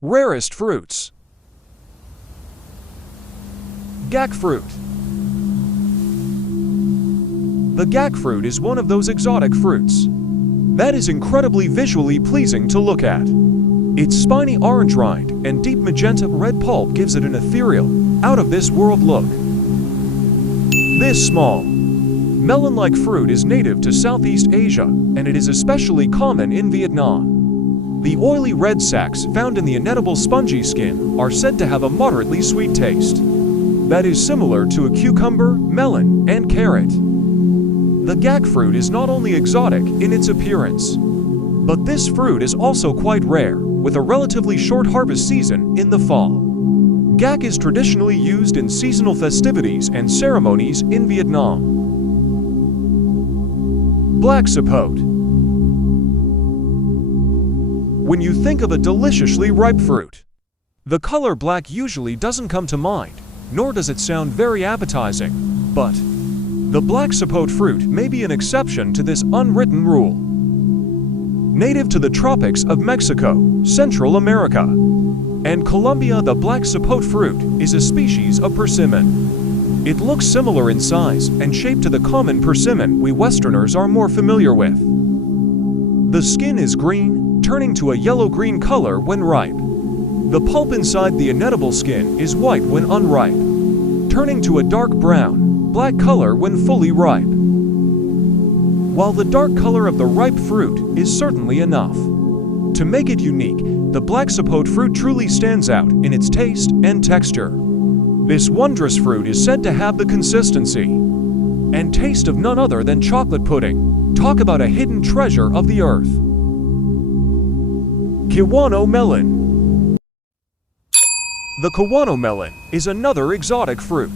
Rarest fruits. Gak fruit. The gak fruit is one of those exotic fruits that is incredibly visually pleasing to look at. Its spiny orange rind and deep magenta red pulp gives it an ethereal, out-of-this-world look. This small, melon-like fruit is native to Southeast Asia, and it is especially common in Vietnam. The oily red sacs found in the inedible spongy skin are said to have a moderately sweet taste that is similar to a cucumber, melon, and carrot. The gak fruit is not only exotic in its appearance, but this fruit is also quite rare, with a relatively short harvest season in the fall. Gak is traditionally used in seasonal festivities and ceremonies in Vietnam. Black sapote. When you think of a deliciously ripe fruit, the color black usually doesn't come to mind, nor does it sound very appetizing, but the black sapote fruit may be an exception to this unwritten rule. Native to the tropics of Mexico, Central America, and Colombia, the black sapote fruit is a species of persimmon. It looks similar in size and shape to the common persimmon we Westerners are more familiar with. The skin is green, turning to a yellow-green color when ripe. The pulp inside the inedible skin is white when unripe, turning to a dark brown, black color when fully ripe. While the dark color of the ripe fruit is certainly enough to make it unique, the black sapote fruit truly stands out in its taste and texture. This wondrous fruit is said to have the consistency and taste of none other than chocolate pudding. Talk about a hidden treasure of the earth. Kiwano melon. The kiwano melon is another exotic fruit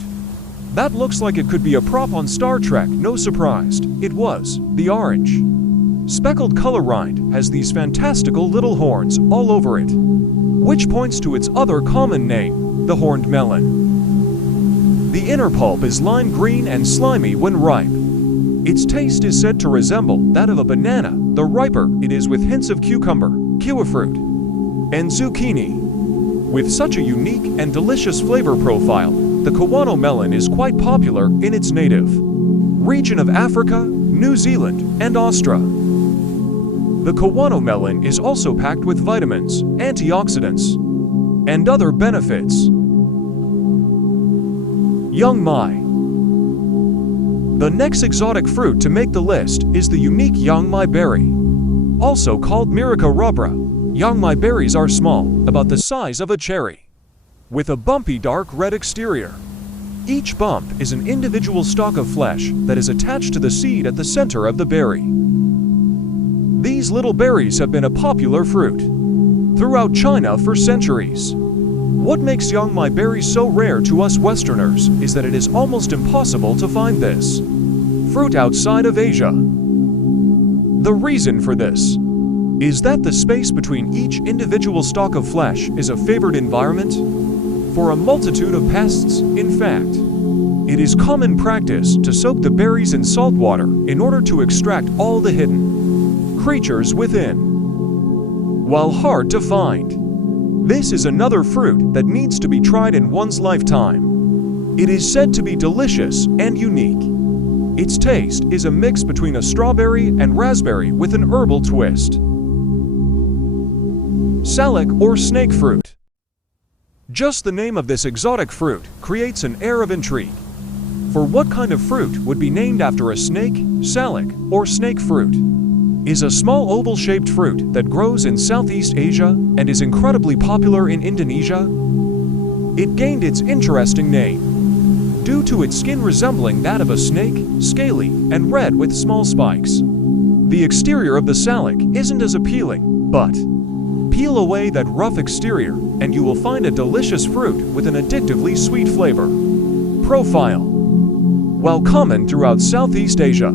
that looks like it could be a prop on Star Trek. No surprise, it was. The orange, speckled color rind has these fantastical little horns all over it, which points to its other common name, the horned melon. The inner pulp is lime green and slimy when ripe. Its taste is said to resemble that of a banana. The riper it is, with hints of cucumber, kiwifruit, and zucchini. With such a unique and delicious flavor profile, the kiwano melon is quite popular in its native region of Africa, New Zealand, and Australia. The kiwano melon is also packed with vitamins, antioxidants, and other benefits. Young mai. The next exotic fruit to make the list is the unique young mai berry, also called Myrica rubra. Young mai berries are small, about the size of a cherry, with a bumpy dark red exterior. Each bump is an individual stalk of flesh that is attached to the seed at the center of the berry. These little berries have been a popular fruit throughout China for centuries. What makes young mai berries so rare to us Westerners is that it is almost impossible to find this fruit outside of Asia. The reason for this is that the space between each individual stalk of flesh is a favored environment for a multitude of pests. In fact, it is common practice to soak the berries in salt water in order to extract all the hidden creatures within. While hard to find, this is another fruit that needs to be tried in one's lifetime. It is said to be delicious and unique. Its taste is a mix between a strawberry and raspberry with an herbal twist. Salic or snake fruit. Just the name of this exotic fruit creates an air of intrigue. For what kind of fruit would be named after a snake? Salic, or snake fruit, is a small oval-shaped fruit that grows in Southeast Asia and is incredibly popular in Indonesia. It gained its interesting name due to its skin resembling that of a snake, scaly, and red with small spikes. The exterior of the salic isn't as appealing, but peel away that rough exterior, and you will find a delicious fruit with an addictively sweet flavor profile. While common throughout Southeast Asia,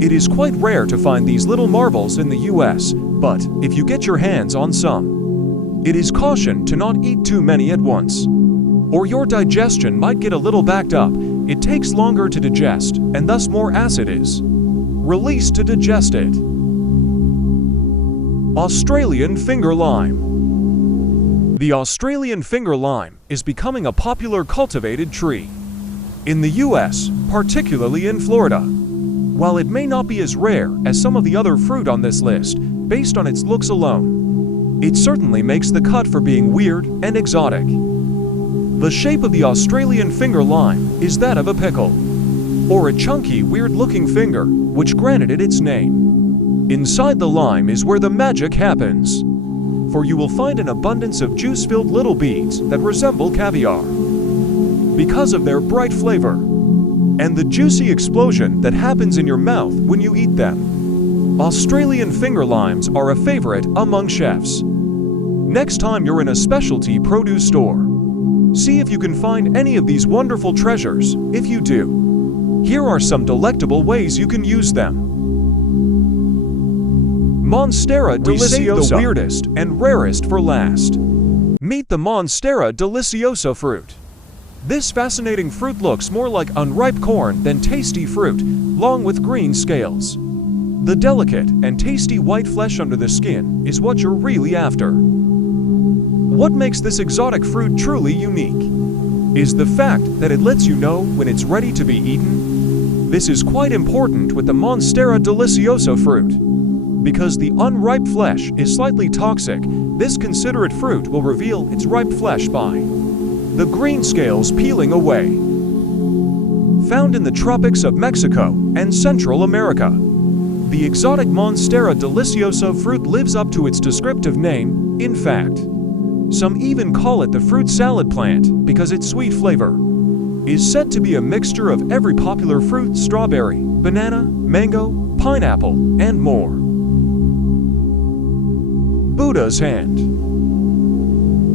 it is quite rare to find these little marvels in the US, but if you get your hands on some, it is cautioned to not eat too many at once, or your digestion might get a little backed up. It takes longer to digest, and thus more acid is released to digest it. Australian finger lime. The Australian finger lime is becoming a popular cultivated tree in the US, particularly in Florida. While it may not be as rare as some of the other fruit on this list, based on its looks alone, it certainly makes the cut for being weird and exotic. The shape of the Australian finger lime is that of a pickle, or a chunky, weird-looking finger, which granted it its name. Inside the lime is where the magic happens, for you will find an abundance of juice-filled little beads that resemble caviar. Because of their bright flavor, and the juicy explosion that happens in your mouth when you eat them, Australian finger limes are a favorite among chefs. Next time you're in a specialty produce store, see if you can find any of these wonderful treasures. If you do, here are some delectable ways you can use them. Monstera deliciosa. We saved the weirdest and rarest for last. Meet the Monstera deliciosa fruit. This fascinating fruit looks more like unripe corn than tasty fruit, long with green scales. The delicate and tasty white flesh under the skin is what you're really after. What makes this exotic fruit truly unique is the fact that it lets you know when it's ready to be eaten. This is quite important with the Monstera deliciosa fruit. Because the unripe flesh is slightly toxic, this considerate fruit will reveal its ripe flesh by the green scales peeling away. Found in the tropics of Mexico and Central America, the exotic Monstera deliciosa fruit lives up to its descriptive name. In fact, some even call it the fruit salad plant because its sweet flavor is said to be a mixture of every popular fruit: strawberry, banana, mango, pineapple, and more. Buddha's hand.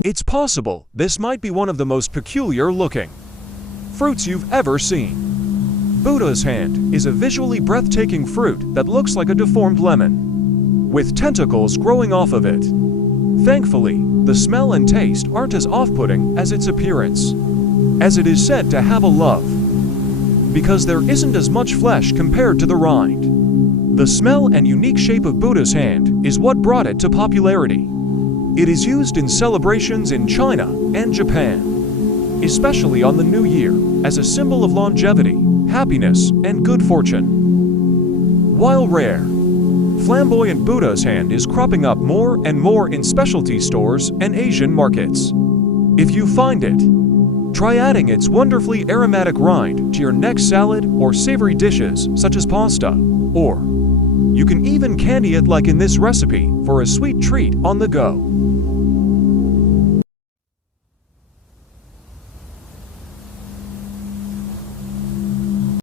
It's possible this might be one of the most peculiar looking fruits you've ever seen. Buddha's hand is a visually breathtaking fruit that looks like a deformed lemon, with tentacles growing off of it. Thankfully, the smell and taste aren't as off-putting as its appearance, as it is said to have a love, because there isn't as much flesh compared to the rind. The smell and unique shape of Buddha's hand is what brought it to popularity. It is used in celebrations in China and Japan, especially on the New Year, as a symbol of longevity, happiness, and good fortune. While rare, flamboyant Buddha's hand is cropping up more and more in specialty stores and Asian markets. If you find it, try adding its wonderfully aromatic rind to your next salad or savory dishes such as pasta, or you can even candy it like in this recipe for a sweet treat on the go.